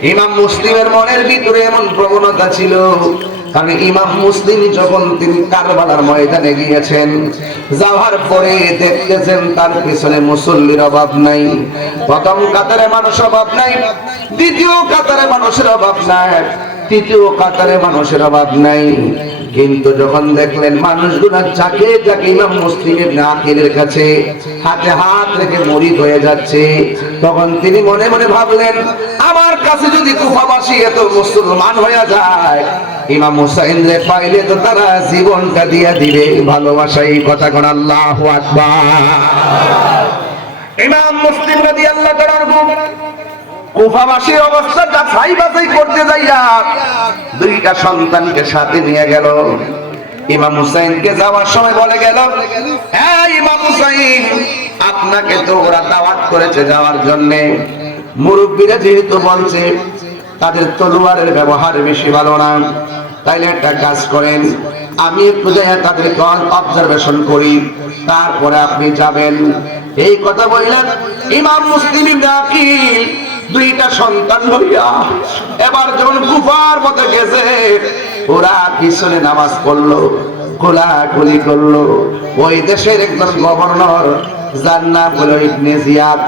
ইমাম মুসলিমের মনের ভিতরে এমন প্রবণতা ছিল। কারণ ইমাম মুসলিম যখন তিনি কারবালার ময়দানে গিয়েছেন, যাওয়ার পরে দেখতেছেন তার পিছনে মুসল্লির অভাব নাই। প্রথম কাতারে মানুষ অভাব নাই, দ্বিতীয় কাতারে মানুষের অভাব নাই, তৃতীয় কাতারে মানুষের অভাব নাই। কিন্তু যখন দেখলেন মানুষগুলো চাকে চাকে ইমাম মুসলিমের আকিলের কাছে হাতে হাত রেখে মরিদ হয়ে যাচ্ছে, তখন তিনি মনে মনে ভাবলেন, আমার কাছে যদি কুফাবাসী এত মুসলমান হয়ে যায়, ইমাম হুসাইন রে পাইলে তো তারা জীবনটা দিয়ে দিবে এই কথা কোন আল্লাহু আকবার। ইমাম মুসলিম রাদিয়াল্লাহু তাআলা কুফাবাসীর অবস্থা যাচাই বাছাই করতে যাইয়া দুইটা সন্তানকে সাথে নিয়ে গেল। ইমাম হুসাইনকে যাওয়ার সময় বলে গেল হ্যাঁ ইমাম হুসাইন, আপনাকে তো ওরা দাওয়াত করেছে যাওয়ার জন্য। মুরব্বীরা যেহেতু বলছে, তাদের তলোয়ারের ব্যবহার বেশি ভালো না। তাইলে একটা কাজ করেন, আমি একটু যাই তাদের অবজারভেশন করি, তারপরে আপনি যাবেন। এই কথা বললেন ইমাম মুসলিম আকিল। দুইটা সন্তান লইয়া এবার যখন গুফার পথে গেছে, ওরা পিছনে নামাজ পড়ল, কোলাকুলি করল। ওই দেশের একজন গভর্নর, যার নাম হলো ইবনে জিয়াদ।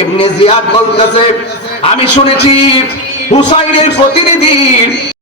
ইবনে জিয়াদ বলতেছে, আমি শুনেছি হুসাইনের প্রতিনিধি